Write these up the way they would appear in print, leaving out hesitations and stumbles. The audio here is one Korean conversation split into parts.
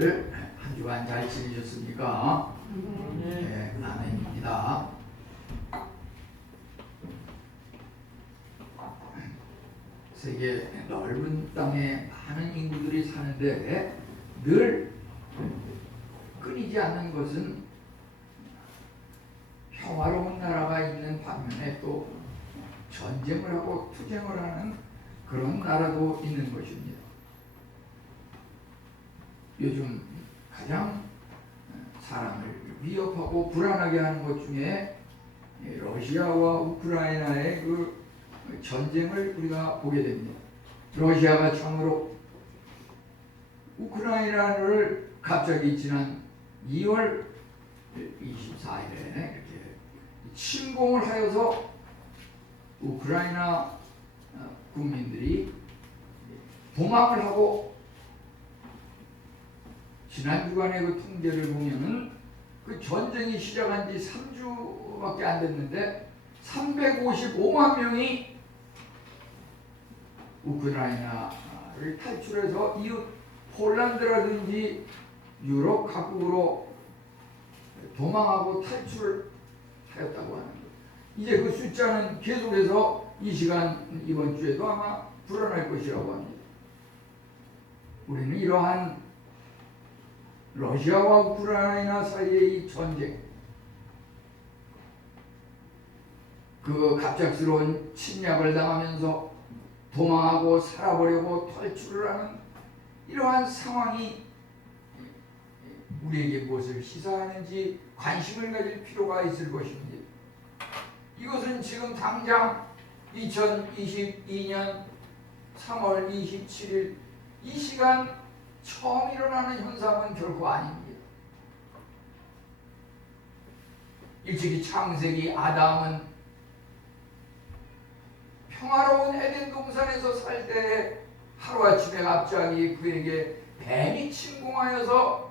여러분들 한 주간 잘 지내셨습니까? 네, 아멘입니다. 세계 넓은 땅에 많은 인구들이 사는데 늘 끊이지 않는 것은 평화로운 나라가 있는 반면에 또 전쟁을 하고 투쟁을 하는 그런 나라도 있는 것입니다. 요즘 가장 사람을 위협하고 불안하게 하는 것 중에 러시아와 우크라이나의 그 전쟁을 우리가 보게 됩니다. 러시아가 참으로 우크라이나를 갑자기 지난 2월 24일에 이렇게 침공을 하여서 우크라이나 국민들이 봉합을 하고 지난 주간의 그 통계를 보면은 그 전쟁이 시작한 지 3주밖에 안 됐는데 355만 명이 우크라이나를 탈출해서 이웃 폴란드라든지 유럽 각국으로 도망하고 탈출하였다고 하는 거예요. 이제 그 숫자는 계속해서 이 시간 이번 주에도 아마 불어날 것이라고 합니다. 우리는 이러한 러시아와 우크라이나 사이의 이 전쟁, 그 갑작스러운 침략을 당하면서 도망하고 살아보려고 탈출을 하는 이러한 상황이 우리에게 무엇을 시사하는지 관심을 가질 필요가 있을 것입니다. 이것은 지금 당장 2022년 3월 27일 이 시간 처음 일어나는 현상은 결코 아닙니다. 일찍이 창세기 아담은 평화로운 에덴 동산에서 살 때 하루아침에 갑자기 그에게 뱀이 침공하여서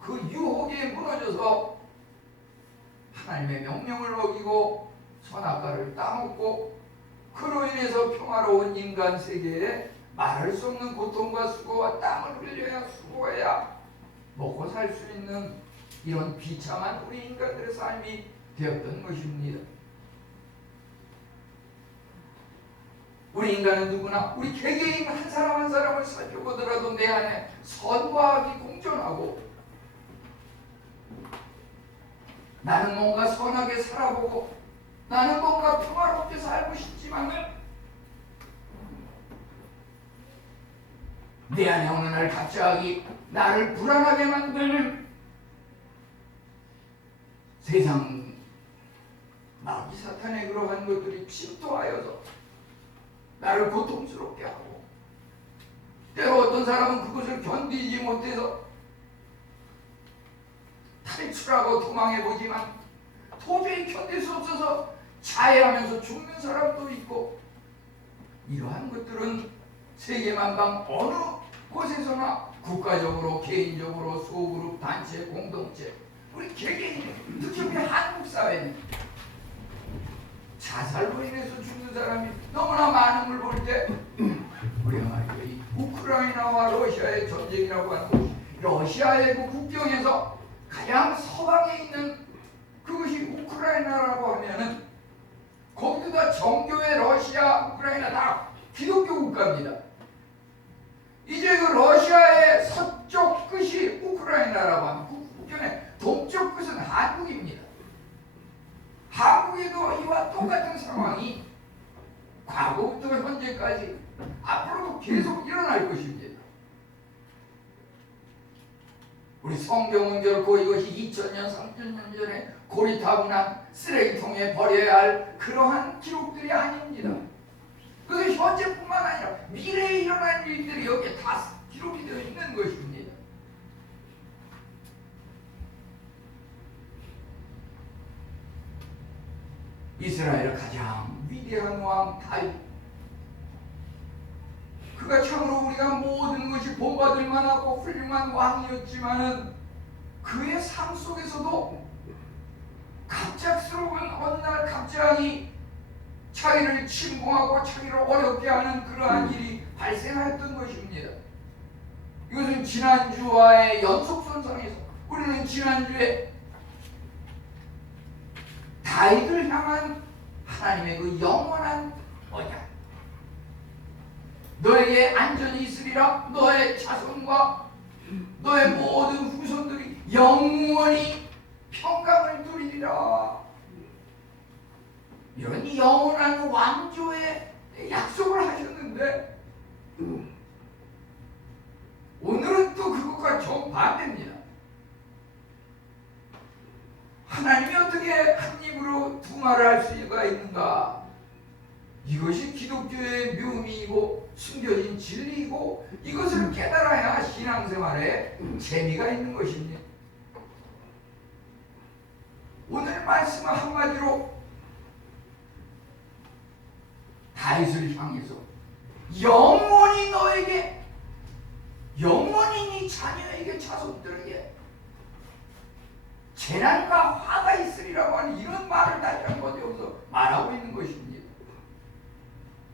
그 유혹에 무너져서 하나님의 명령을 어기고 선악과를 따먹고 그로 인해서 평화로운 인간 세계에 말할 수 없는 고통과 수고와 땀을 흘려야 수고해야 먹고 살 수 있는 이런 비참한 우리 인간들의 삶이 되었던 것입니다. 우리 인간은 누구나 우리 개개인 한 사람 한 사람을 살펴보더라도 내 안에 선과 악이 공존하고 나는 뭔가 선하게 살아보고 나는 뭔가 평화롭게 살고 싶지만은 내 안에 어느 날 갑자기 나를 불안하게 만드는 세상 마귀 사탄의 그러한 것들이 침투하여서 나를 고통스럽게 하고 때로 어떤 사람은 그것을 견디지 못해서 탈출하고 도망해보지만 도저히 견딜 수 없어서 자해하면서 죽는 사람도 있고 이러한 것들은 세계만방 어느 곳에서나 국가적으로 개인적으로 소그룹 단체 공동체 우리 개개인 특히 우리 한국 사회는 자살로 인해서 죽는 사람이 너무나 많은 걸 볼 때 우리가 말이죠 이 우크라이나와 러시아의 전쟁이라고 하는 것이 러시아의 그 국경에서 가장 서방에 있는 그것이 우크라이나라고 하면은 거기도 다 정교의 러시아, 우크라이나 다 기독교 국가입니다. 이제 그 러시아의 서쪽 끝이 우크라이나라고 하면 국경의 동쪽 끝은 한국입니다. 한국에도 이와 똑같은 상황이 과거부터 현재까지 앞으로도 계속 일어날 것입니다. 우리 성경은 결코 이것이 2000년, 3000년 전에 고리타분한 쓰레기통에 버려야 할 그러한 기록들이 아닙니다. 그것이 현재뿐만 아니라 미래에 일어날 일들이 여기에 다 기록이 되어 있는 것입니다. 이스라엘의 가장 위대한 왕 다윗, 그가 참으로 우리가 모든 것이 본받을 만하고 훌륭한 왕이었지만은 그의 삶 속에서도 갑작스러운 어느 날 갑자기 자기를 침공하고 자기를 어렵게 하는 그러한 일이 발생하였던 것입니다. 이것은 지난주와의 연속선상에서 우리는 지난주에 다윗을 향한 하나님의 그 영원한 언약, 너에게 안전이 있으리라, 너의 자손과 너의 모든 후손들이 영원히 평강을 누리리라, 이런 영원한 왕조의 약속을 하셨는데 오늘은 또 그것과 정반대입니다. 하나님이 어떻게 한 입으로 두 말을 할 수가 있는가? 이것이 기독교의 묘미이고 숨겨진 진리이고 이것을 깨달아야 신앙생활에 재미가 있는 것입니다. 오늘 말씀은 한마디로 다윗을 향해서 영원히 너에게, 영원히 네 자녀에게, 자손들에게 재난과 화가 있으리라고 하는 이런 말을 다시 한번 여기서 말하고 있는 것입니다.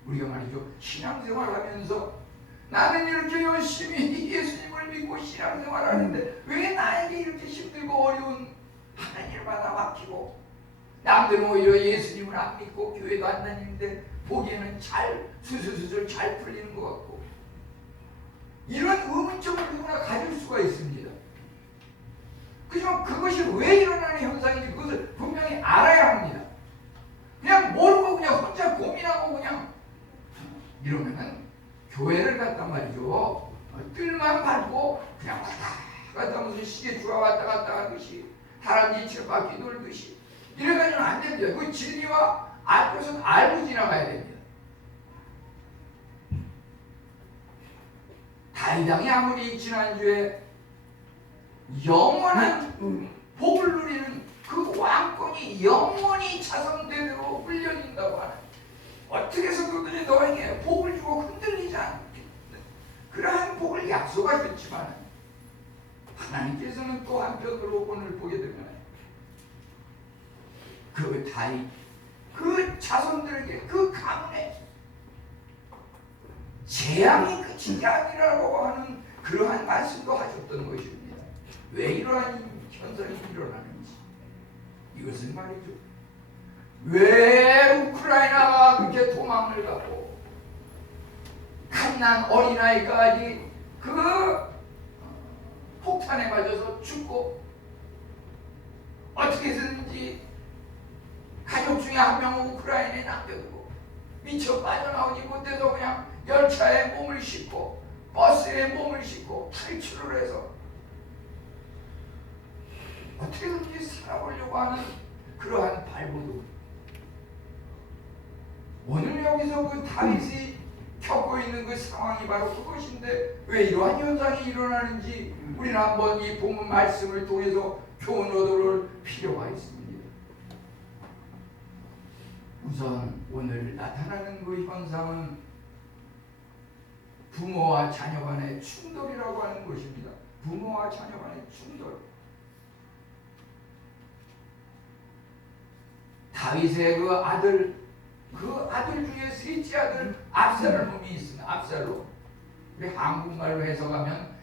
우리가 말이죠, 신앙생활 하면서 나는 이렇게 열심히 예수님을 믿고 신앙생활 하는데 왜 나에게 이렇게 힘들고 어려운 하나님마다 막히고, 남들은 오히려 예수님을 안 믿고 교회도 안 다니는데 보기에는 잘 수술수술 잘 풀리는 것 같고, 이런 의문점을 누구나 가질 수가 있습니다. 그지만 그것이 왜 일어나는 현상인지 그것을 분명히 알아야 합니다. 그냥 모르고 그냥 혼자 고민하고 그냥 이러면은 교회를 갔단 말이죠. 뜰만 밟고 그냥 왔다 갔다 무슨 시계추가 왔다 갔다 하듯이 다람쥐 칠바퀴 돌듯이 이래가지고는 안 됩니다. 그 진리와 알 것은 알고 지나가야 됩니다. 다윗왕이 아무리 지난주에 영원한 복을 누리는 그 왕권이 영원히 자손대로 물려진다고 하는, 어떻게 해서 그들이 너에게 복을 주고 흔들리지 않게 그러한 복을 약속하셨지만 하나님께서는 또 한편으로 오늘 보게 되면 그 다윗, 그 자손들에게 그 가문에 재앙이 끝이 아니라고 하는 그러한 말씀도 하셨던 것입니다. 왜 이러한 현상이 일어나는지, 이것은 말이죠, 왜 우크라이나가 그렇게 도망을 가고 갓난 어린아이까지 그 폭탄에 맞아서 죽고, 어떻게 해서든지 가족 중에 한 명은 우크라이나에 남겨두고 미처 빠져나오지 못해서 그냥 열차에 몸을 싣고 버스에 몸을 싣고 탈출을 해서 어떻게든지 살아보려고 하는 그러한 발버둥, 오늘 여기서 그 다윗이 겪고 있는 그 상황이 바로 그것인데 왜 이러한 현상이 일어나는지 우리는 한번 이 본문 말씀을 통해서 교훈 얻을 필요가 있습니다. 우선 오늘 나타나는 그 현상은 부모와 자녀 간의 충돌이라고 하는 것입니다. 부모와 자녀 간의 충돌. 다윗의 그 아들 중에 셋째 아들 압살롬이 있습니다. 압살롬. 우리 한국말로 해석하면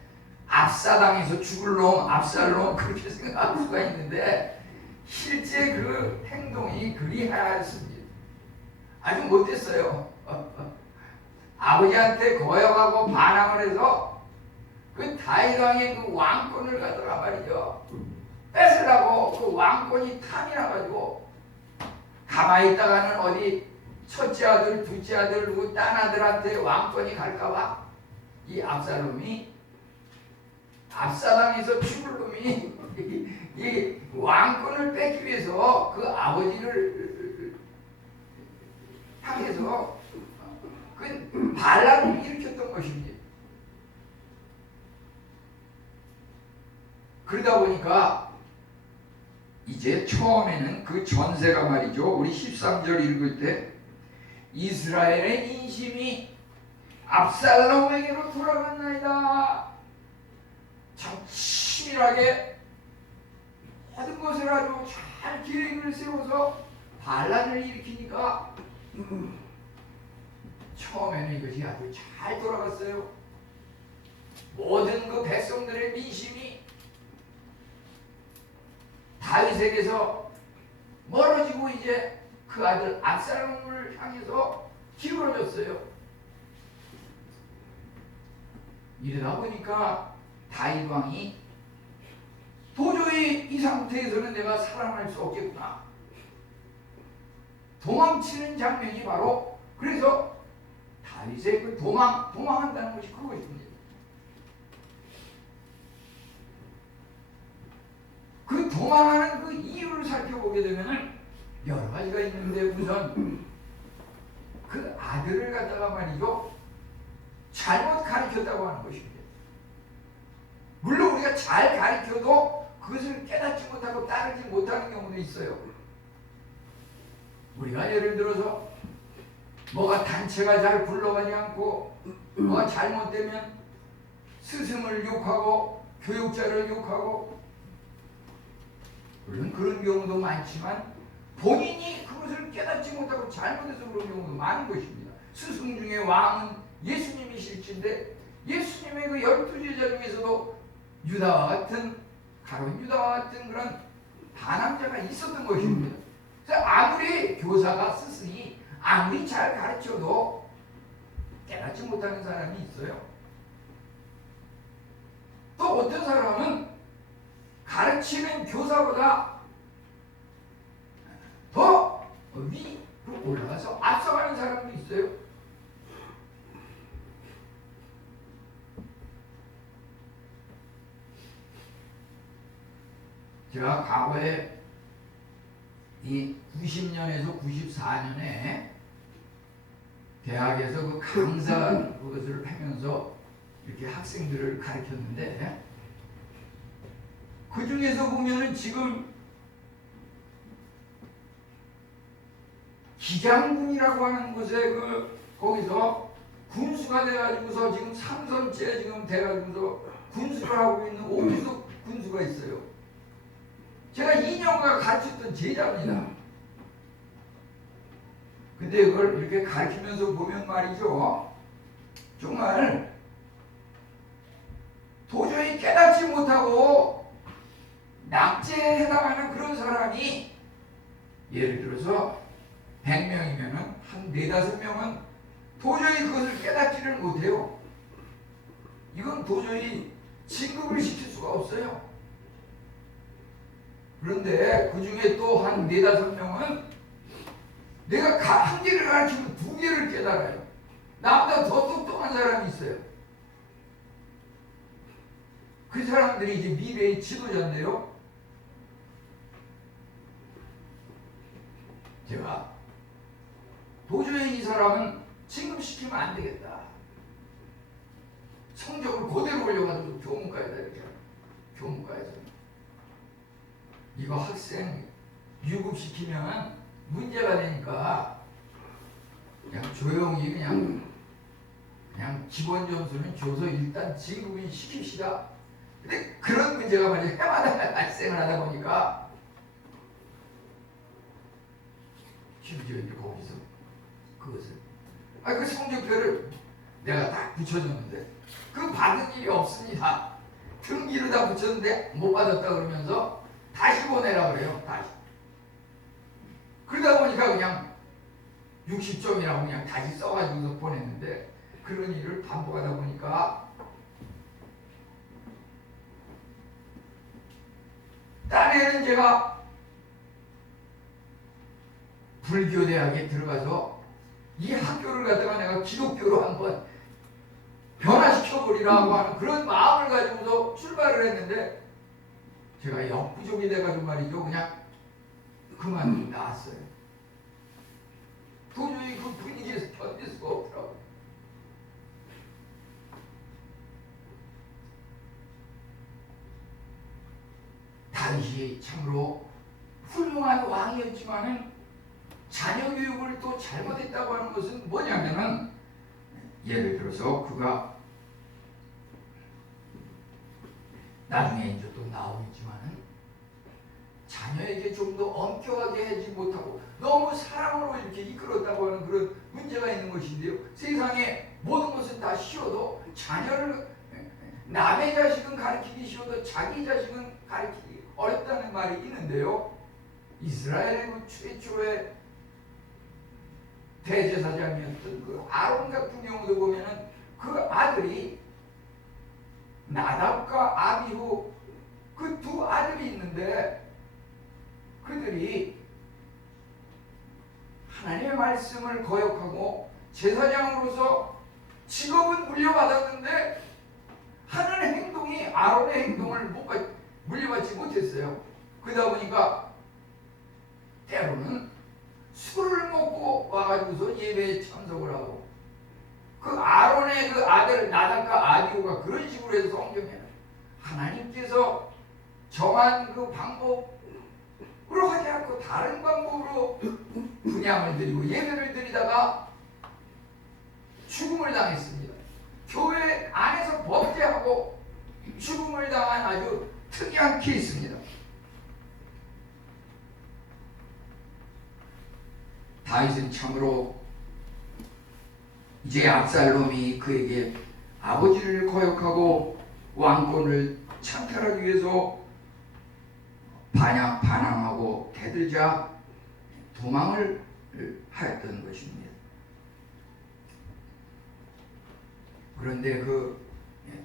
압사당해서 죽을 놈 압살롬, 그렇게 생각할 수가 있는데 실제 그 행동이 그리하였습니다. 아주 못했어요. 아버지한테 거역하고 반항을 해서 그 다윗 왕의 그 왕권을 갖다가 말이죠, 뺏으려고 그 왕권이 탐이 나가지고 가만히 있다가는 어디 첫째 아들, 둘째 아들, 누구 딴 아들한테 왕권이 갈까봐 이 압살롬이, 압사당에서 죽을 놈이 이 왕권을 뺏기 위해서 그 아버지를 향해서 그 반란을 일으켰던 것입니다. 그러다 보니까 이제 처음에는 그 전세가 말이죠, 우리 13절 읽을 때 이스라엘의 인심이 압살롬에게로 돌아갔나이다. 참 치밀하게 모든 것을 아주 잘 계획을 세워서 반란을 일으키니까 처음에는 이것이 아주 잘 돌아갔어요. 모든 그 백성들의 민심이 다윗에게서 멀어지고 이제 그 아들 압살롬을 향해서 기울어졌어요. 이러다 보니까 다윗 왕이 도저히 이 상태에서는 내가 살아날 수 없겠구나. 도망치는 장면이 바로 그래서 다윗의 그 도망한다는 것이 그것입니다. 그 도망하는 그 이유를 살펴보게 되면 여러 가지가 있는데 우선 그 아들을 갖다가 말이죠 잘못 가르쳤다고 하는 것입니다. 물론 우리가 잘 가르쳐도 그것을 깨닫지 못하고 따르지 못하는 경우도 있어요. 우리가 예를 들어서 뭐가 단체가 잘 굴러가지 않고 뭐가 잘못되면 스승을 욕하고 교육자를 욕하고 물론 그런 경우도 많지만 본인이 그것을 깨닫지 못하고 잘못해서 그런 경우도 많은 것입니다. 스승 중에 왕은 예수님이실진데 예수님의 그 12제자 중에서도 유다와 같은 가룟 유다와 같은 그런 반항자가 있었던 것입니다. 그래서 아무리 교사가 스승이 아무리 잘 가르쳐도 깨닫지 못하는 사람이 있어요. 또 어떤 사람은 가르치는 교사보다 더 위로 올라가서 앞서가는 사람도 있어요. 제가 과거에 이 90년에서 94년에 대학에서 그 강사 그것을 하면서 이렇게 학생들을 가르쳤는데 그 중에서 보면은 지금 기장군이라고 하는 곳에 거기서 군수가 돼가지고서 지금 3선째 지금 돼가지고서 군수를 하고 있는 오주석 군수가 있어요. 제가 2년간 가르쳤던 제자입니다. 근데 그걸 이렇게 가르치면서 보면 말이죠. 정말 도저히 깨닫지 못하고 낙제에 해당하는 그런 사람이 예를 들어서 100명이면은 한 4-5명은 도저히 그것을 깨닫지를 못해요. 이건 도저히 진급을 시킬 수가 없어요. 그런데 그 중에 또 한 4-5명은 내가 한 개를 가르치면 2개를 깨달아요. 나보다 더 똑똑한 사람이 있어요. 그 사람들이 이제 미래의 지도자인데요. 제가 도저히 이 사람은 진급시키면 안 되겠다. 성적을 그대로 올려가지고 교문과에다 이렇게 교문과에서 이거 학생 유급시키면 문제가 되니까 그냥 조용히 그냥 기본 점수는 줘서 일단 진급을 시킵시다. 근데 그런 문제가 말이야 해마다 발생을 하다 보니까 심지어 이제 거기서 그것을 그 성적표를 내가 딱 붙여줬는데 그 받은 일이 없습니다. 등기를 다 붙였는데 못 받았다 그러면서 다시 보내라 그래요. 다시. 그러다 보니까 그냥 60점이라고 그냥 다시 써가지고서 보냈는데 그런 일을 반복하다 보니까 딴에는 제가 불교대학에 들어가서 이 학교를 갖다가 내가 기독교로 한번 변화시켜버리라고 하는 그런 마음을 가지고서 출발을 했는데 제가 역부족이 돼가지고 말이죠. 그냥 그만두고 나왔어요. 도저히 그 분위기에서 견딜 수가 없더라고요. 당시 참으로 훌륭한 왕이었지만은 자녀 교육을 또 잘못했다고 하는 것은 뭐냐면은 예를 들어서 그가 나중에 이제 또 나오겠지만은 자녀에게 좀 더 엄격하게 하지 못하고 너무 사랑으로 이렇게 이끌었다고 하는 그런 문제가 있는 것인데요. 세상에 모든 것은 다 싫어도 자녀를 남의 자식은 가르치기 쉬워도 자기 자식은 가르치기 어렵다는 말이 있는데요. 이스라엘의 그 최초의 대제사장이었던 그 아론 같은 경우도 보면은 그 아들이 나답과 아비후 그 두 아들이 있는데 그들이 하나님의 말씀을 거역하고 제사장으로서 직업은 물려받았는데 하는 행동이 아론의 행동을 물려받지 못했어요. 그러다 보니까 때로는 술을 먹고 와가지고서 예배에 참석을 하고 그 아론의 그 아들 나답과 아비후가 그런 식으로 해서 성경에는 하나님께서 정한 그 방법으로 하지 않고 다른 방법으로 분향을 드리고 예배를 드리다가 죽음을 당했습니다. 교회 안에서 범죄하고 죽음을 당한 아주 특이한 케이스입니다. 다윗은 참으로 이제 압살롬이 그에게 아버지를 거역하고 왕권을 창탈하기 위해서 반항하고 대들자 도망을 하였던 것입니다. 그런데 그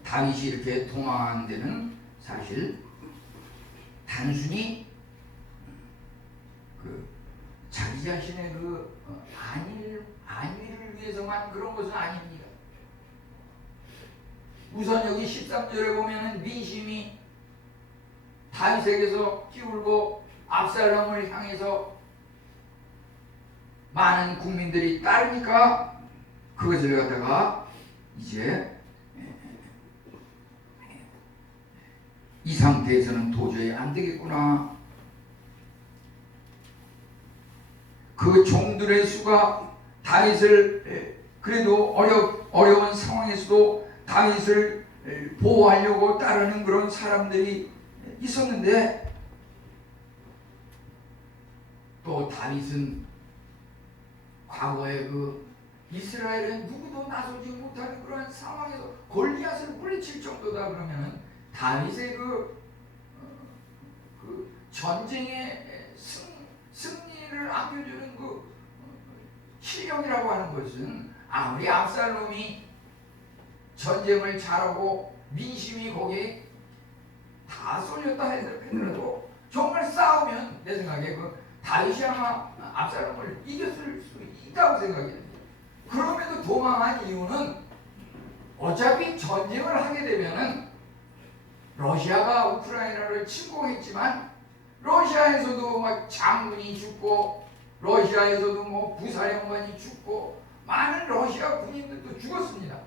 다윗이 이렇게 도망한 데는 사실 단순히 그 자기 자신의 그 안위를 위해서만 그런 것은 아닙니다. 우선 여기 13절에 보면은 민심이 다윗에게서 기울고 압살롬을 향해서 많은 국민들이 따르니까 그것을 갖다가 이제 이 상태에서는 도저히 안 되겠구나. 그 종들의 수가 다윗을 그래도 어려운 상황에서도 다윗을 보호하려고 따르는 그런 사람들이 있었는데 또 다윗은 과거에 그 이스라엘은 누구도 나서지 못하는 그런 상황에서 골리앗을 물리칠 정도다 그러면은 다윗의 그 전쟁의 승리를 안겨주는 그 실력이라고 하는 것은 아무리 압살롬이 전쟁을 잘하고 민심이 거기에 다 쏠렸다 하더라도 정말 싸우면 내 생각에 그 다윗이 아마 압살롬을 이겼을 수 있다고 생각이 됩니다. 그럼에도 도망한 이유는 어차피 전쟁을 하게 되면은 러시아가 우크라이나를 침공했지만 러시아에서도 막 장군이 죽고 러시아에서도 뭐 부사령관이 죽고 많은 러시아 군인들도 죽었습니다.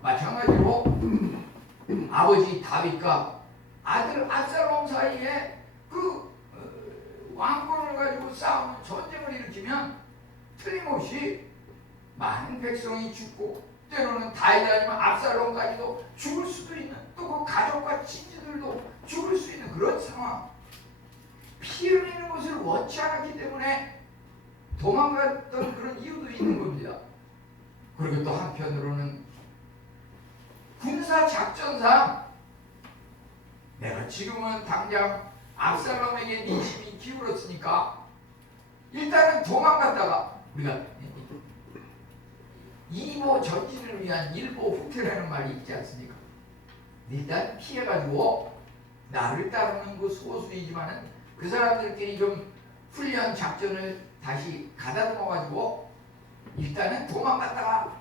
마찬가지로 아버지 다윗과 아들 압살롬 사이에 그 왕권을 가지고 싸우는 전쟁을 일으키면 틀림없이 많은 백성이 죽고 때로는 다윗 아니면 압살롬까지도 죽을 수도 있는 또 그 가족과 친지들도 죽을 수 있는 그런 상황. 피 흘리는 것을 원치 않았기 때문에 도망갔던 그런 이유도 있는 겁니다. 그리고 또 한편으로는 군사 작전상 내가 지금은 당장 압살롬에게 민심이 기울었으니까 일단은 도망갔다가 우리가 이보 전진을 위한 일보 후퇴라는 말이 있지 않습니까? 일단 피해가지고 나를 따르는 그 소수이지만은 그 사람들끼리 좀 훈련 작전을 다시 가다듬어가지고 일단은 도망갔다가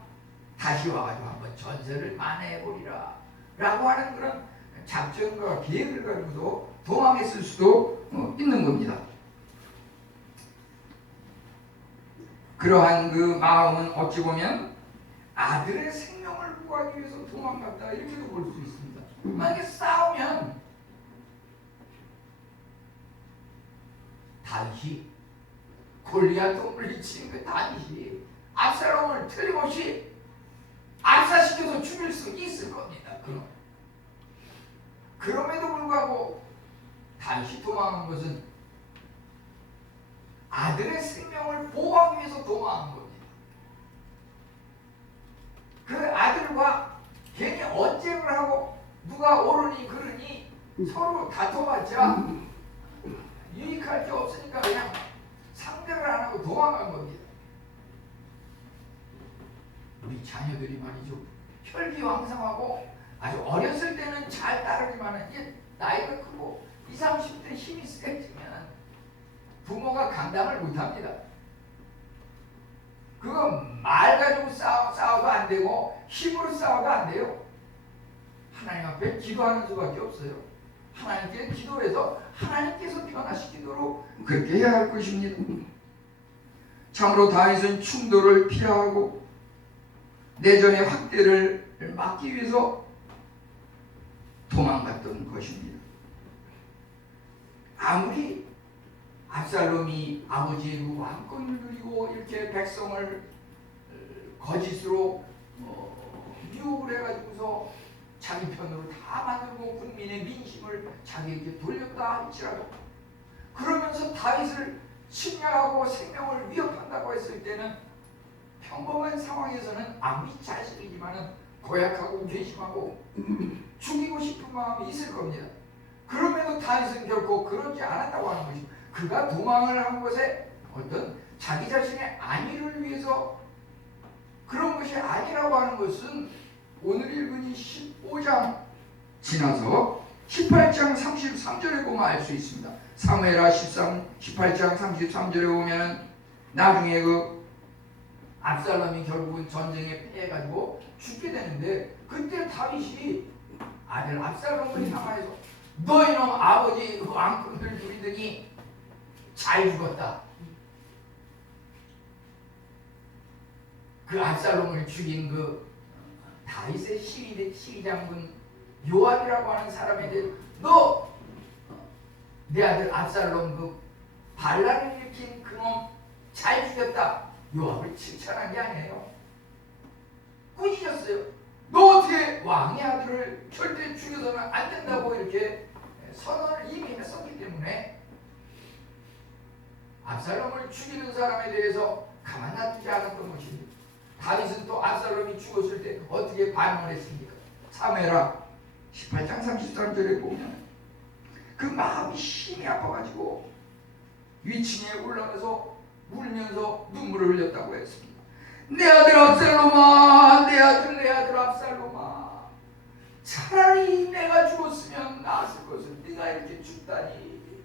다시 와가지고 한번 전세를 만회해보리라 라고 하는 그런 작전과 계획을 가지고도 도망했을 수도 있는 겁니다. 그러한 그 마음은 어찌 보면 아들의 생명을 구하기 위해서 도망갔다 이렇게도 볼 수 있습니다. 만약에 싸우면 다윗이 골리앗을 물리치는 그 다윗이 압살롬을 틀림없이 압사시켜서 죽일 수 있을 겁니다. 그럼에도 불구하고 다윗이 도망한 것은 아들의 생명을 보호하기 위해서 도망한 겁니다. 그 아들과 괜히 언쟁을 하고 누가 옳으니 그르니 서로 다퉈봤자 유익할 게 없으니까 그냥 상대를 안 하고 도망간 겁니다. 우리 자녀들이 말이죠, 혈기왕성하고 아주 어렸을 때는 잘 따르지만 이제 나이가 크고 20, 30대 힘이 세지면 부모가 감당을 못합니다. 그거 말 가지고 싸워도 안 되고 힘으로 싸워도 안 돼요. 하나님 앞에 기도하는 수밖에 없어요. 하나님께 기도해서 하나님께서 변화시키도록 그렇게 해야 할 것입니다. 참으로 다윗은 충돌을 피하고 내전의 확대를 막기 위해서 도망갔던 것입니다. 아무리 압살롬이 아버지의 그 왕권을 누리고 이렇게 백성을 거짓으로 유혹을 해가지고서 자기 편으로 다 만들고 국민의 민심을 자기에게 돌렸다 할지라도, 그러면서 다윗을 침략하고 생명을 위협한다고 했을 때는 평범한 상황에서는 아무리 자식이지만은 고약하고 괘씸하고 죽이고 싶은 마음이 있을 겁니다. 그럼에도 다윗은 결코 그러지 않았다고 하는 것입니다. 그가 도망을 한 것에 어떤 자기 자신의 안위를 위해서 그런 것이 아니라고 하는 것은 오늘 읽은 이 15장 지나서 18장 33절에 보면 알 수 있습니다. 사무엘하 18장 33절에 보면 나중에 그 압살롬이 결국은 전쟁에 패해가지고 죽게 되는데, 그때 다윗이 아들 압살롬을 향하여서 너 이놈 아버지 그 왕권을 누리더니 잘 죽었다. 그 압살롬을 죽인 그 다윗의 시위장군 요압이라고 하는 사람에 대해 너 내 아들 압살롬 그 반란을 일으킨 그놈 잘 죽였다. 요압을 칭찬한 게 아니에요. 꾸짖었어요. 너 어떻게 왕의 아들을 절대 죽여서는 안 된다고 이렇게 선언을 이미 했었기 때문에 압살롬을 죽이는 사람에 대해서 가만 놔두지 않았던 것입니다. 다윗은 또 압살롬이 죽었을 때 어떻게 반응을 했습니까? 사무엘하 18장 33절에 보면 그 마음이 심히 아파가지고 위층에 올라가서 울면서 눈물을 흘렸다고 했습니다. 내 아들 압살롬아, 내 아들 압살롬아, 차라리 내가 죽었으면 나았을 것을 네가 이렇게 죽다니.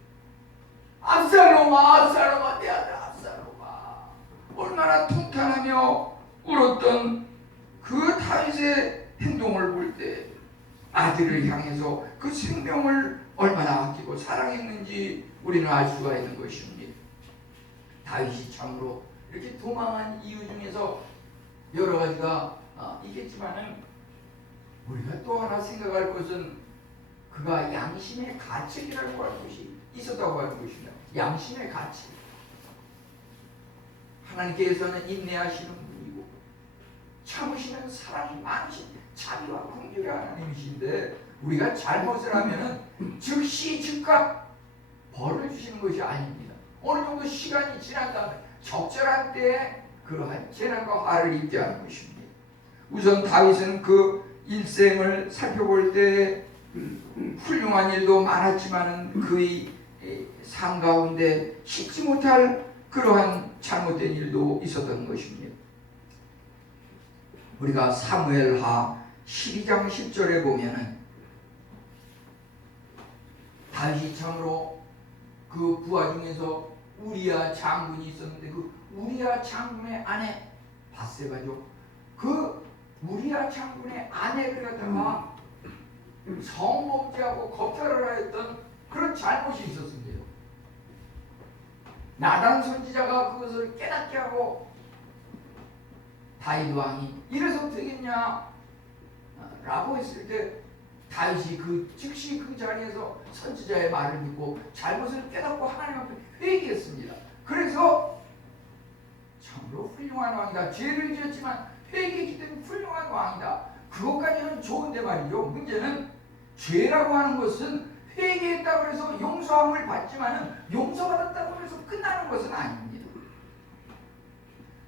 압살롬아, 내 아들 압살롬아. 얼마나 통탄하며 울었던 그 다윗의 행동을 볼 때 아들을 향해서 그 생명을 얼마나 아끼고 사랑했는지 우리는 알 수가 있는 것입니다. 다윗이 참으로 이렇게 도망한 이유 중에서 여러 가지가 있겠지만은 우리가 또 하나 생각할 것은 그가 양심의 가책이라고 하는 것이 있었다고 하는 것입니다. 양심의 가책. 하나님께서는 인내하시는 분이고 참으시는 사랑이 많으신 자비와 긍휼의 하나님이신데, 우리가 잘못을 하면은 즉시 즉각 벌을 주시는 것이 아닙니다. 어느 정도 시간이 지난 다음에 적절한 때에 그러한 재난과 화를 입게 하는 것입니다. 우선 다윗은 그 일생을 살펴볼 때 훌륭한 일도 많았지만은 그의 삶 가운데 씻지 못할 그러한 잘못된 일도 있었던 것입니다. 우리가 사무엘하 12장 10절에 보면은 다윗이 참으로 그 부하 중에서 우리야 장군이 있었는데 그 우리야 장군의 아내 바세바죠. 그 우리야 장군의 아내를 갖다가 성범죄하고 겁탈을 하였던 그런 잘못이 있었습니다. 나단 선지자가 그것을 깨닫게 하고 다윗 왕이 이래서 되겠냐 라고 했을 때 다윗이 즉시 그 자리에서 선지자의 말을 듣고 잘못을 깨닫고 하나님 앞에 회개했습니다. 그래서 참으로 훌륭한 왕이다. 죄를 지었지만 회개했기 때문에 훌륭한 왕이다. 그것까지는 좋은데 말이죠. 문제는 죄라고 하는 것은 회개했다고 해서 용서함을 받지만은 용서받았다고 해서 끝나는 것은 아닙니다.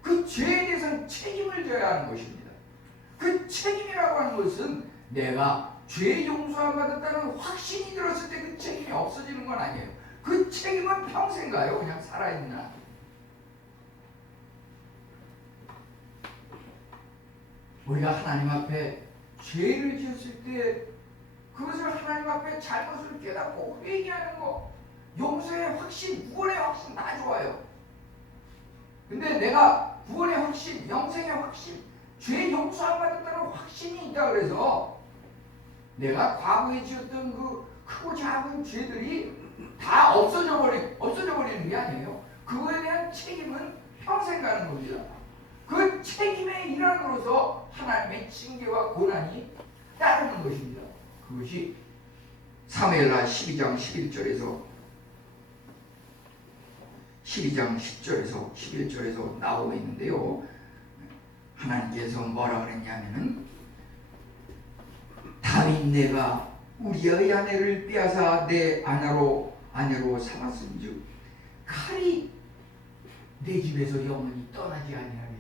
그 죄에 대해서는 책임을 져야 하는 것입니다. 그 책임이라고 하는 것은 내가 죄 용서함 받았다는 확신이 들었을 때 그 책임이 없어지는 건 아니에요. 그 책임은 평생 가요. 그냥 살아있는 한. 우리가 하나님 앞에 죄를 지었을 때 그것을 하나님 앞에 잘못을 깨닫고 회개하는 거, 용서의 확신, 구원의 확신 다 좋아요. 근데 내가 구원의 확신, 영생의 확신, 죄 용서함 받았다는 확신이 있다 그래서 내가 과거에 지었던 그 크고 작은 죄들이 다 없어져 버리는 게 아니에요. 그거에 대한 책임은 평생 가는 겁니다. 그 책임의 일환으로서 하나님의 징계와 고난이 따르는 것입니다. 그것이 사무엘하 12장 10절에서 11절에서 나오고 있는데요. 하나님께서 뭐라 그랬냐면은 다윗 내가 우리의 아내를 빼앗아 내 아내로 삼았은즉 칼이 내 집에서 영원히 떠나지 아니하리라.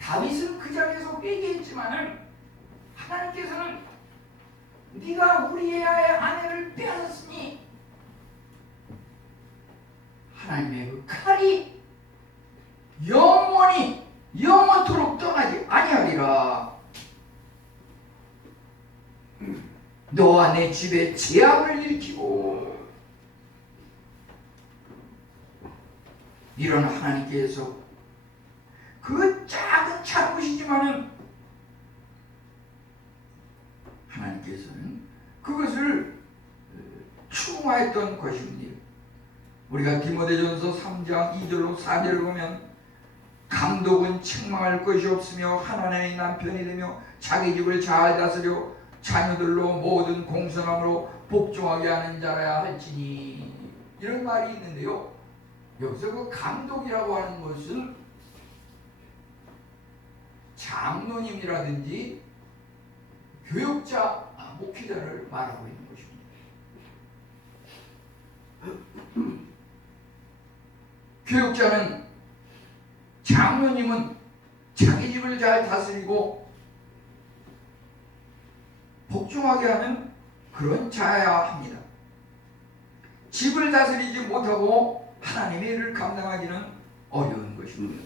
다윗은 그 자리에서 회개했지만은 하나님께서는 네가 우리의 아내를 빼앗았으니 하나님의 그 칼이 영원토록 떠나지 아니하리라. 너와 내 집에 재앙을 일으키고. 이런 하나님께서 그 작은 잘못이지만은 하나님께서는 그것을 추궁하였던 것입니다. 우리가 디모데전서 3장 2절로 4절을 보면 감독은 책망할 것이 없으며 하나님의 남편이 되며 자기 집을 잘 다스려 자녀들로 모든 공손함으로 복종하게 하는 자라야 할지니, 이런 말이 있는데요. 여기서 그 감독이라고 하는 것은 장로님이라든지 교육자, 목회자를 말하고 있는 것입니다. 교육자는, 장로님은 자기 집을 잘 다스리고 복종하게 하는 그런 자여야 합니다. 집을 다스리지 못하고 하나님의 일을 감당하기는 어려운 것입니다.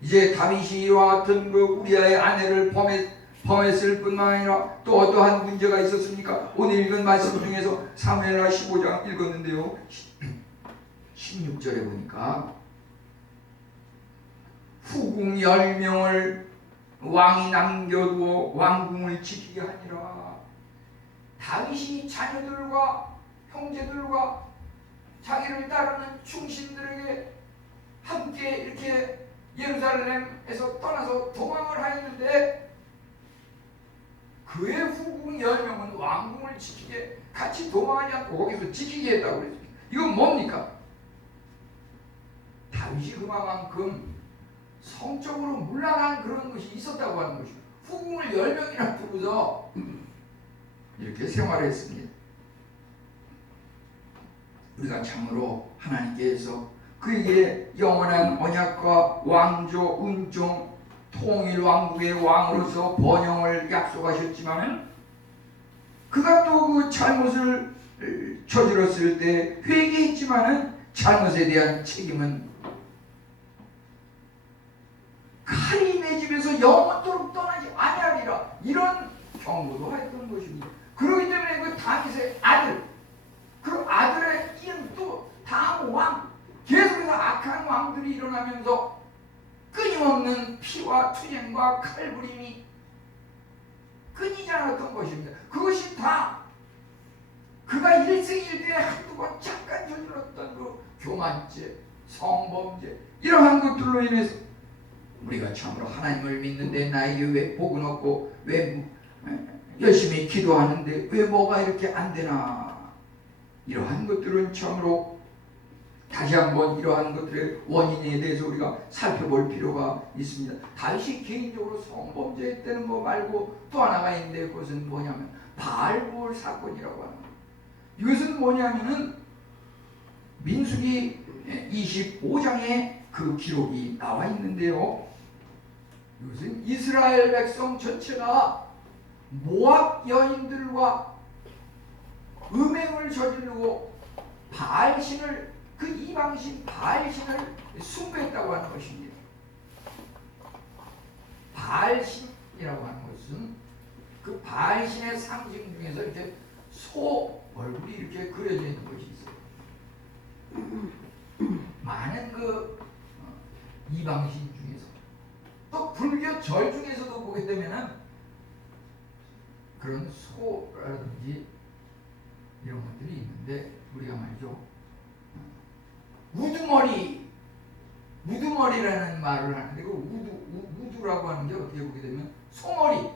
이제 다윗이 이와 같은 그 우리아의 아내를 범했을 뿐만 아니라 또 어떠한 문제가 있었습니까? 오늘 읽은 말씀 중에서 사무엘하 15장 읽었는데요. 16절에 보니까 후궁 10명을 왕이 남겨두어 왕궁을 지키게 하니라. 다윗이 자녀들과 형제들과 자기를 따르는 충신들에게 함께 이렇게 예루살렘에서 떠나서 도망을 하였는데 그의 후궁 10명은 왕궁을 지키게, 같이 도망하지 않고 거기서 지키게 했다고 그랬습니다. 이건 뭡니까? 다윗이 그만큼 성적으로 문란한 그런 것이 있었다고 하는 것이죠. 후궁을 10명이나 두고서 이렇게 생활을 했습니다. 우리가 참으로 하나님께서 그에게 영원한 언약과 왕조, 은종, 통일 왕국의 왕으로서 번영을 약속하셨지만은 그가 또 그 잘못을 저질렀을 때 회개했지만은 잘못에 대한 책임은 칼이 내 집에서 영원토록 떠나지 아니하리라, 이런 경고도 했던 것입니다. 그렇기 때문에 그 다윗의 아들, 그 아들의 이은 또 다음 왕, 계속해서 악한 왕들이 일어나면서 끊임없는 피와 투쟁과 칼부림이 끊이지 않았던 것입니다. 그것이 다 그가 일생일대에 한두 번 잠깐 저질렀던 그 교만죄, 성범죄, 이러한 것들로 인해서 우리가 참으로 하나님을 믿는데 나에게 왜 복은 없고 왜 열심히 기도하는데 왜 뭐가 이렇게 안 되나, 이러한 것들은 참으로 다시 한번 이러한 것들의 원인에 대해서 우리가 살펴볼 필요가 있습니다. 다윗이 개인적으로 성범죄했다는 거 말고 또 하나가 있는데 그것은 뭐냐면 바알부올 사건이라고 하는 거예요. 이것은 뭐냐면은 민수기 25장에 그 기록이 나와 있는데요. 이것은 이스라엘 백성 전체가 모압 여인들과 음행을 저지르고 바알신을, 그 이방신 바알신을 숭배했다고 하는 것입니다. 바알신이라고 하는 것은 그 바알신의 상징 중에서 이렇게 소 얼굴이 이렇게 그려져 있는 것이 있어요. 많은 그 이방신 중에서, 또 불교 절 중에서도 보게 되면은 그런 소라든지 이런 것들이 있는데, 우리가 말이죠, 우두머리라는 말을 하는데, 그 우두라고 하는 게 어떻게 보게 되면 소머리.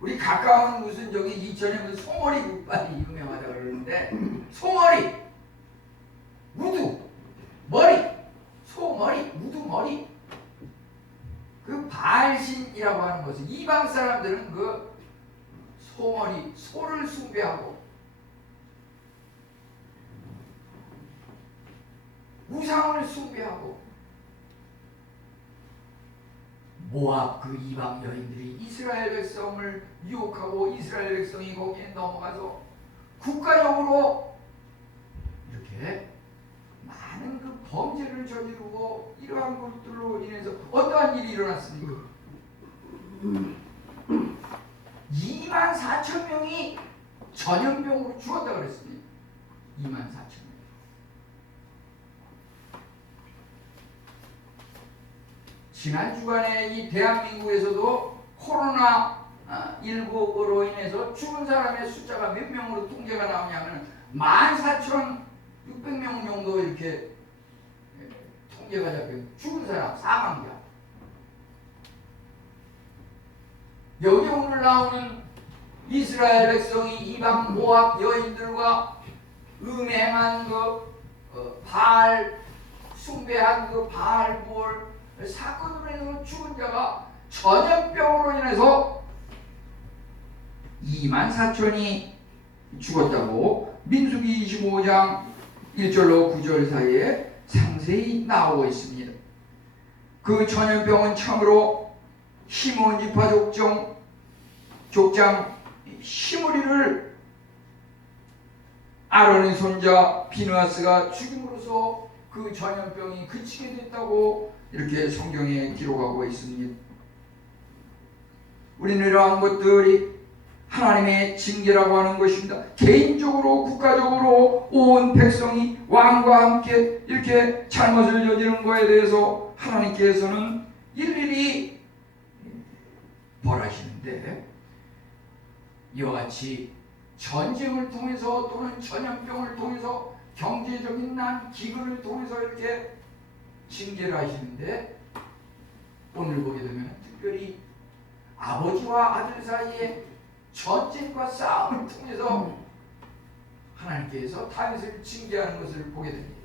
우리 가까운 무슨 저기 이천에 무슨 소머리 국밥이 유명하다 그러는데, 소머리, 우두, 머리, 소머리, 우두머리. 그 바알신이라고 하는 것은 이방 사람들은 그 소머리, 소를 숭배하고 우상을 숭배하고, 모압 그 이방 여인들이 이스라엘 백성을 유혹하고 이스라엘 백성이 거기에 넘어가서 국가적으로 이렇게 많은 그 범죄를 저지르고, 이러한 것들로 인해서 어떠한 일이 일어났습니까? 24,000명이 전염병으로 죽었다고 그랬습니다. 24,000명. 지난 주간에 이 대한민국에서도 코로나19로 인해서 죽은 사람의 숫자가 몇 명으로 통계가 나오냐면 14,600명 정도 이렇게 통계가 잡혀요. 죽은 사람, 사망자. 여기 오늘 나오는 이스라엘 백성이 이방 모압 여인들과 음행한 그 바알 숭배한 그 바알 부월 사건으로 인해서 죽은 자가 전염병으로 인해서 24,000이 죽었다고 민수기 25장 1절로 9절 사이에 상세히 나오고 있습니다. 그 전염병은 참으로 시몬 지파 족장 시므리를 아론의 손자 비느하스가 죽임으로써 그 전염병이 그치게 됐다고 이렇게 성경에 기록하고 있습니다. 우리는 이러한 것들이 하나님의 징계라고 하는 것입니다. 개인적으로, 국가적으로 온 백성이 왕과 함께 이렇게 잘못을 저지른 것에 대해서 하나님께서는 일일이 벌하시는데, 이와 같이 전쟁을 통해서 또는 전염병을 통해서 경제적인 난, 기근을 통해서 이렇게 징계를 하시는데, 오늘 보게 되면 특별히 아버지와 아들 사이에 전쟁과 싸움을 통해서 하나님께서 다윗을 징계하는 것을 보게 됩니다.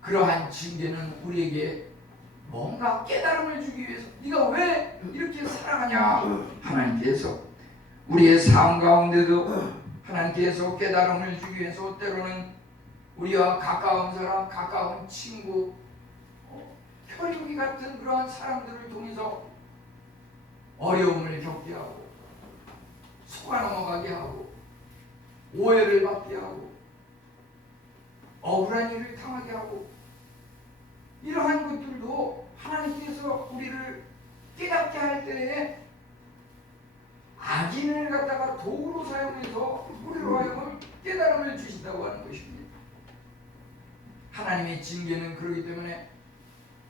그러한 징계는 우리에게 뭔가 깨달음을 주기 위해서, 네가 왜 이렇게 살아가냐, 하나님께서 우리의 삶 가운데도 하나님께서 깨달음을 주기 위해서 때로는 우리와 가까운 사람, 가까운 친구, 혈육이 같은 그러한 사람들을 통해서 어려움을 겪게 하고, 속아 넘어가게 하고, 오해를 받게 하고, 억울한 일을 당하게 하고, 이러한 것들도 하나님께서 우리를 깨닫게 할 때에 악인을 갖다가 도구로 사용해서 우리로 하여금 깨달음을 주신다고 하는 것입니다. 하나님의 징계는 그렇기 때문에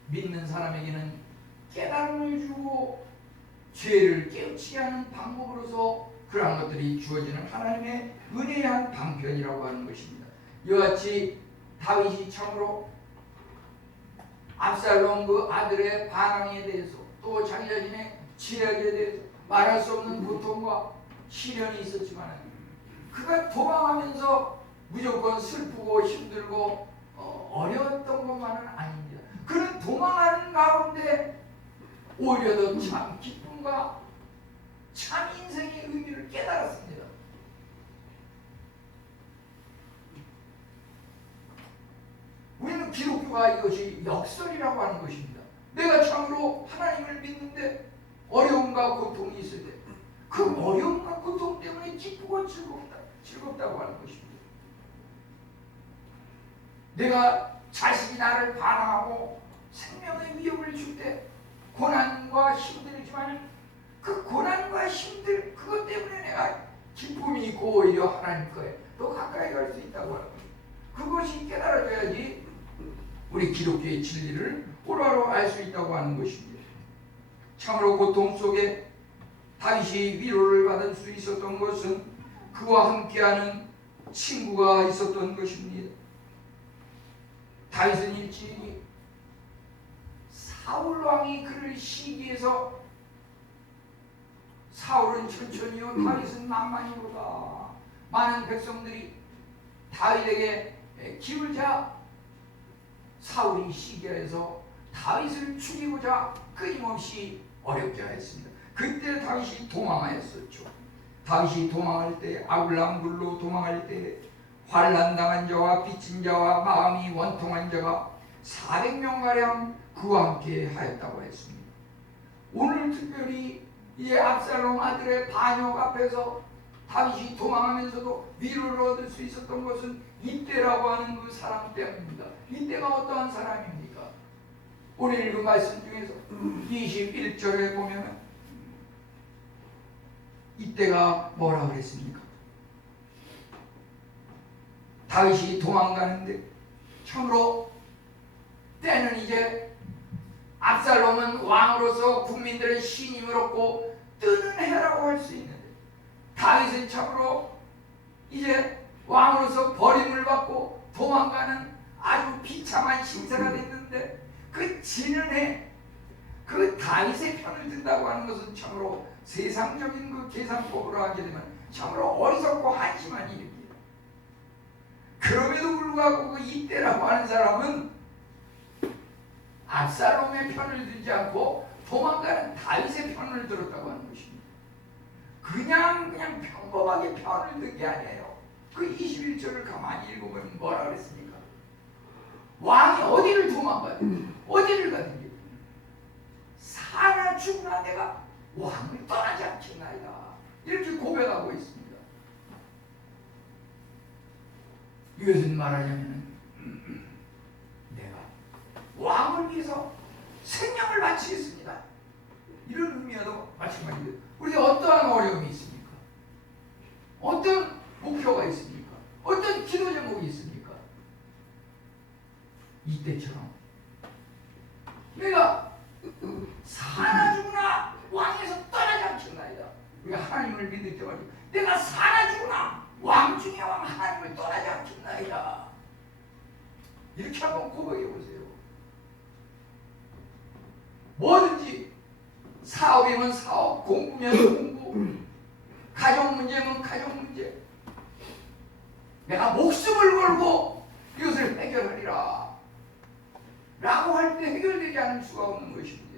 믿는 사람에게는 깨달음을 주고 죄를 깨우치게 하는 방법으로서 그러한 것들이 주어지는 하나님의 은혜의 한 방편이라고 하는 것입니다. 이와 같이 다윗이 참으로 압살롬 그 아들의 반항에 대해서, 또 자기 자신의 지략에 대해서 말할 수 없는 고통과 시련이 있었지만, 그가 도망하면서 무조건 슬프고 힘들고 어려웠던 것만은 아닙니다. 그는 도망하는 가운데 오히려 더 참 기쁨과 참 인생의 의미를 깨달았습니다. 이것은 기독교가 이것이 역설이라고 하는 것입니다. 내가 참으로 하나님을 믿는데 어려움과 고통이 있을 때 그 어려움과 고통 때문에 기쁘고 즐겁다고 하는 것입니다. 내가 자식이 나를 반항하고 생명의 위협을 줄 때 고난과 힘들지만 그 고난과 힘들 그것 때문에 내가 기쁨이 있고 오히려 하나님 거에 더 가까이 갈 수 있다고 하는 거예요. 그것이 깨달아져야지 우리 기독교의 진리를 올바로 알 수 있다고 하는 것입니다. 참으로 고통 속에 다윗이 위로를 받을 수 있었던 것은 그와 함께하는 친구가 있었던 것입니다. 다윗은 일찍이 사울 왕이 그를 시기해서 사울은 천천히요 다윗은 만만히로다. 많은 백성들이 다윗에게 기울자 사울이 시기해서 다윗을 죽이고자 끊임없이 어렵게 하였습니다. 그때 다윗이 도망하였었죠. 다윗이 도망할 때 아굴람굴로 도망할 때 환난당한 자와 빚진 자와 마음이 원통한 자가 400명가량 그와 함께 하였다고 했습니다. 오늘 특별히 이제 압살롬 아들의 반역 앞에서 다윗이 도망하면서도 위로를 얻을 수 있었던 것은 이때라고 하는 그 사람 때문입니다. 이때가 어떠한 사람입니까? 오늘 읽은 말씀 중에서 21절에 보면 이때가 뭐라 그랬습니까? 다윗이 도망가는데 참으로 때는 이제 압살롬은 왕으로서 국민들의 신임을 얻고 뜨는 해라고 할 수 있는데 다윗은 참으로 이제 왕으로서 버림을 받고 도망가는 아주 비참한 신세가 됐는데 그 지는 해 그 다윗의 편을 든다고 하는 것은 참으로 세상적인 그 계산법으로 하게 되면 참으로 어리석고 한심한 일입니다. 그럼에도 불구하고 그 이때라고 하는 사람은 압살롬의 편을 들지 않고 도망가는 다윗의 편을 들었다고 하는 것입니다. 그냥 평범하게 편을 든 게 아니에요. 그 21절을 가만히 읽어보면 뭐라 그랬습니까? 왕이 어디를 도망가든 어디를 가든 사나 죽나 내가 왕을 떠나지 않겠나이다. 이렇게 고백하고 있습니다. 이것은 말하자면 내가 왕을 위해서 생명을 바치겠습니다. 이런 의미와도 마찬가지입니다. 우리가 어떠한 어려움이 있습니까? 어떤 목표가 있습니까? 어떤 기도 제목이 있습니까? 이때처럼 내가 사나 죽으나 왕에서 떠나지 않겠나이다. 우리가 하나님을 믿을 때마다 내가 사나 죽으나 왕 중에 왕 하나님을 떠나지 않겠나이다. 이렇게 한번 고백해 보세요. 뭐든지 사업이면 사업, 공부면 공부, 가정 문제면 가정 문제, 내가 목숨을 걸고 이것을 해결하리라 라고 할 때 해결되지 않을 수가 없는 것입니다.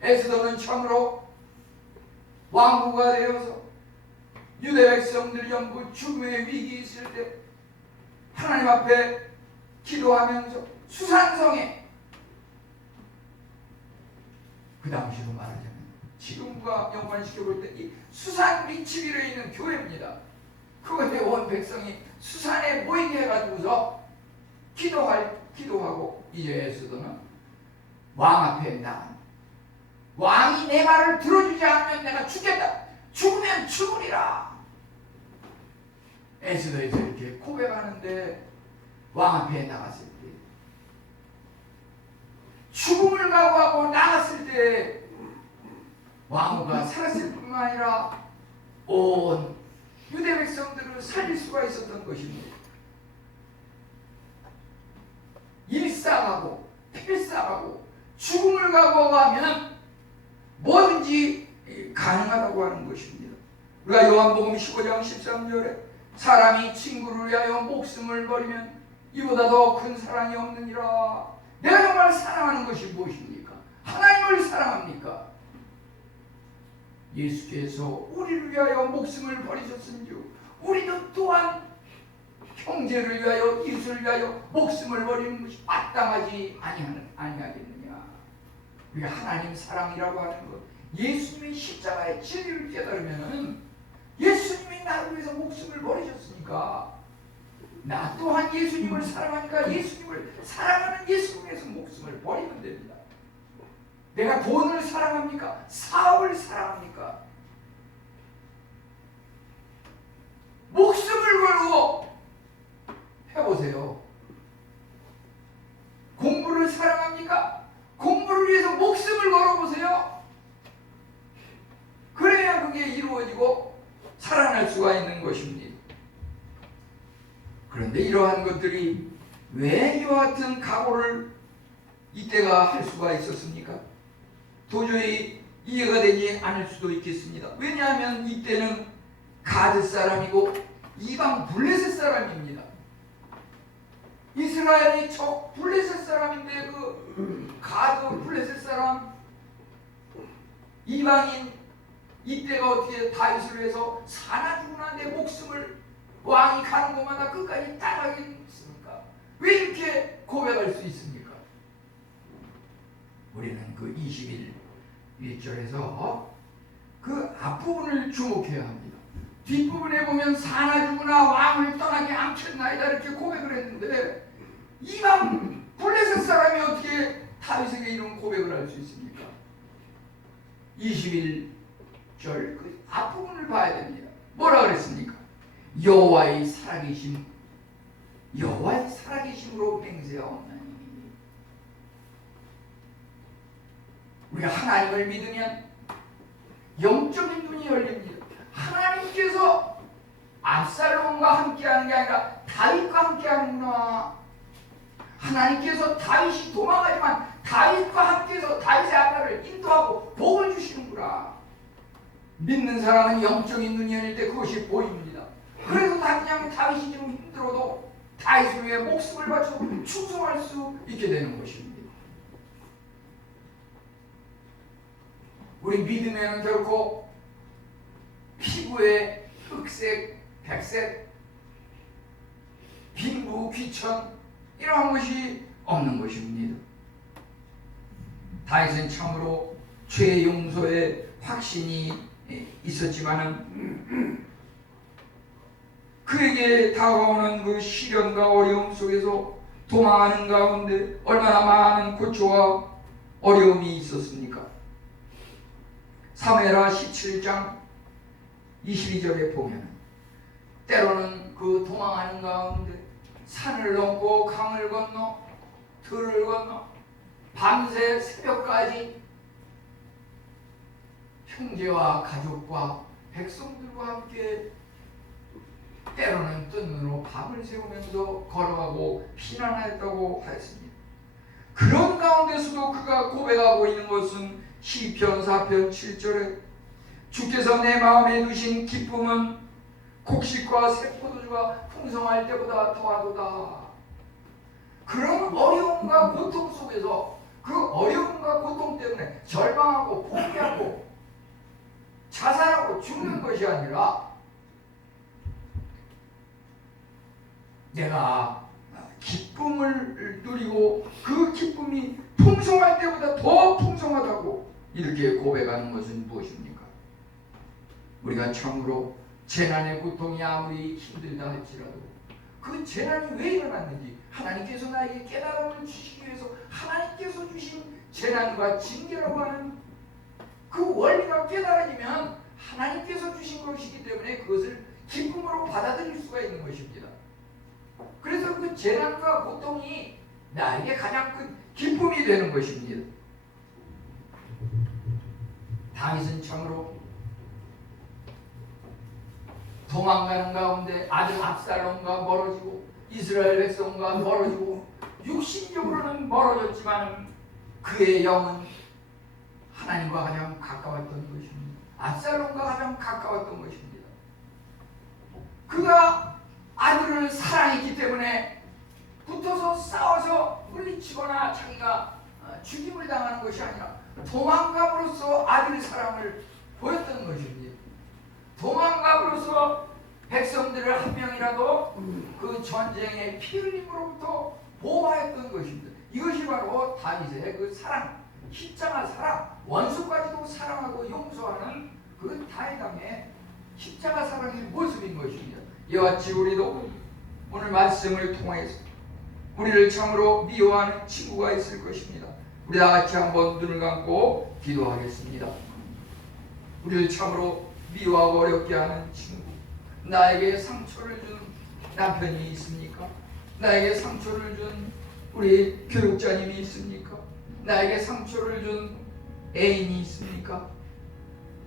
에스더는 참으로 왕후가 되어서 유대 백성들 전부 죽음의 위기 있을 때 하나님 앞에 기도하면서 수산성에 그 당시로 말하자면 지금과 연관시켜 볼 때 이 수산 리치비에 있는 교회입니다. 그것에 온 백성이 수산에 모이게 해가지고서 기도하고 이제 에스더는 왕 앞에 나간 왕이 내 말을 들어주지 않으면 내가 죽겠다. 죽으면 죽으리라. 에스더에서 이렇게 고백하는데 왕 앞에 나갔을 때 죽음을 각오하고 나갔을 때 왕후가 살았을 뿐만 아니라 온 유대 백성들을 살릴 수가 있었던 것입니다. 일상하고 필상하고 죽음을 각오하면 뭐든지 가능하다고 하는 것입니다. 우리가 요한복음 15장 13절에 사람이 친구를 위하여 목숨을 버리면 이보다 더 큰 사랑이 없느니라. 내가 정말 사랑하는 것이 무엇입니까? 하나님을 사랑합니까? 예수께서 우리를 위하여 목숨을 버리셨은즉 우리도 또한 형제를 위하여 이웃을 위하여 목숨을 버리는 것이 마땅하지 아니하겠느냐. 우리가 하나님 사랑이라고 하는 것, 예수님의 십자가의 진리를 깨달으면 예수님이 나를 위해서 목숨을 버리셨으니까 나 또한 예수님을 사랑하니까 예수님을 사랑하는 예수님에서 목숨을 버리면 됩니다. 내가 돈을 사랑합니까? 사업을 사랑합니까? 목숨을 걸고 해보세요. 공부를 사랑합니까? 공부를 위해서 목숨을 걸어보세요. 그래야 그게 이루어지고 살아날 수가 있는 것입니다. 그런데 이러한 것들이 왜 이와 같은 각오를 이때가 할 수가 있었습니까? 도저히 이해가 되지 않을 수도 있겠습니다. 왜냐하면 이때는 가드 사람이고 이방 블레셋 사람입니다. 이스라엘이 적 블레셋 사람인데 그 가드 블레셋 사람 이방인 이때가 어떻게 다윗을 위해서 사나 죽으나 내 목숨을 왕이 가는 곳마다 끝까지 따라가겠습니까? 왜 이렇게 고백할 수 있습니까? 우리는 그 21절에서 그 앞부분을 주목해야 합니다. 뒷부분에 보면 사나 죽으나 왕을 떠나지 않겠나이다 이렇게 고백을 했는데 이방 블레셋 사람이 어떻게 다윗에게 이런 고백을 할 수 있습니까? 21절 그 앞부분을 봐야 됩니다. 뭐라 그랬습니까? 여호와의 살아계심으로 맹세하옵나니. 우리가 하나님을 믿으면 영적인 눈이 열립니다. 하나님께서 압살롬과 함께하는 게 아니라 다윗과 함께하는구나. 하나님께서 다윗이 도망가지만 다윗과 함께해서 다윗의 아들을 인도하고 복을 주시는구나. 믿는 사람은 영적인 눈이 열릴 때 그것이 보입니다. 그래서 당장 다윗이 좀 힘들어도 다윗을 위해 목숨을 바쳐 충성할 수 있게 되는 것입니다. 우리 믿음에는 결코 피부에 흑색, 백색, 빈부, 귀천 이러한 것이 없는 것입니다. 다윗은 참으로 죄 용서의 확신이 있었지만은 그에게 다가오는 그 시련과 어려움 속에서 도망하는 가운데 얼마나 많은 고초와 어려움이 있었습니까? 사무엘하 17장 22절에 보면 때로는 그 도망하는 가운데 산을 넘고 강을 건너 들을 건너 밤새 새벽까지 형제와 가족과 백성들과 함께 때로는 뜬 눈으로 밤을 새우면서 걸어가고 피난하였다고 하였습니다. 그런 가운데서도 그가 고백하고 있는 것은 시편 4편 7절에 주께서 내 마음에 두신 기쁨은 곡식과 새포도주가 풍성할 때보다 더하도다. 그런 어려움과 고통 속에서 그 어려움과 고통 때문에 절망하고 포기하고 자살하고 죽는 것이 아니라 내가 기쁨을 누리고 그 기쁨이 풍성할 때보다 더 풍성하다고 이렇게 고백하는 것은 무엇입니까? 우리가 참으로 재난의 고통이 아무리 힘들다 할지라도 그 재난이 왜 일어났는지 하나님께서 나에게 깨달음을 주시기 위해서 하나님께서 주신 재난과 징계라고 하는 그 원리가 깨달아지면 하나님께서 주신 것이기 때문에 그것을 기쁨으로 받아들일 수가 있는 것입니다. 그래서 그 재난과 고통이 나에게 가장 큰 기쁨이 되는 것입니다. 다윗은 참으로 도망가는 가운데 아들 압살롬과 멀어지고 이스라엘 백성과 멀어지고 육신적으로는 멀어졌지만 그의 영은 하나님과 가장 가까웠던 것입니다. 압살롬과 가장 가까웠던 것입니다. 그가 아들을 사랑했기 때문에 붙어서 싸워서 물리치거나 자기가 죽임을 당하는 것이 아니라 도망감으로써 아들의 사랑을 보였던 것입니다. 도망감으로써 백성들을 한 명이라도 그 전쟁의 피 흘림으로부터 보호하였던 것입니다. 이것이 바로 다윗의 그 사랑, 십자가 사랑, 원수까지도 사랑하고 용서하는 그 다윗왕의 십자가 사랑의 모습인 것입니다. 이와 같이 우리도 오늘 말씀을 통해서 우리를 참으로 미워하는 친구가 있을 것입니다. 우리 다 같이 한번 눈을 감고 기도하겠습니다. 우리를 참으로 미워하고 어렵게 하는 친구, 나에게 상처를 준 남편이 있습니까? 나에게 상처를 준 우리 교육자님이 있습니까? 나에게 상처를 준 애인이 있습니까?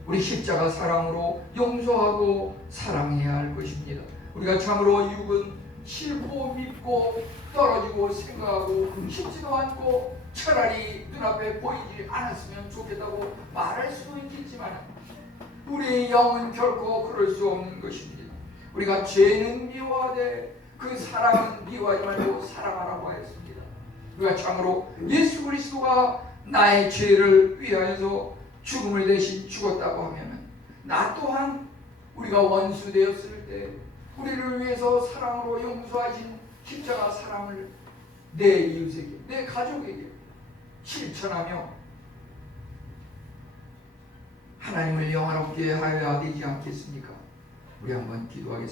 우리 십자가 사랑으로 용서하고 사랑해야 할 것입니다. 우리가 참으로 육은 싫고 밉고 떨어지고 생각하고 싶지도 않고 차라리 눈앞에 보이지 않았으면 좋겠다고 말할 수도 있겠지만 우리의 영은 결코 그럴 수 없는 것입니다. 우리가 죄는 미워하되 그 사랑은 미워하지 말고 사랑하라고 하였습니다. 우리가 참으로 예수 그리스도가 나의 죄를 위하여서 죽음을 대신 죽었다고 하면 나 또한 우리가 원수 되었을 때 우리를 위해서 사랑으로 용서하신 십자가 사랑을 내 이웃에게, 내 가족에게 실천하며 하나님을 영화롭게 하여야 되지 않겠습니까? 우리 한번 기도하겠습니다.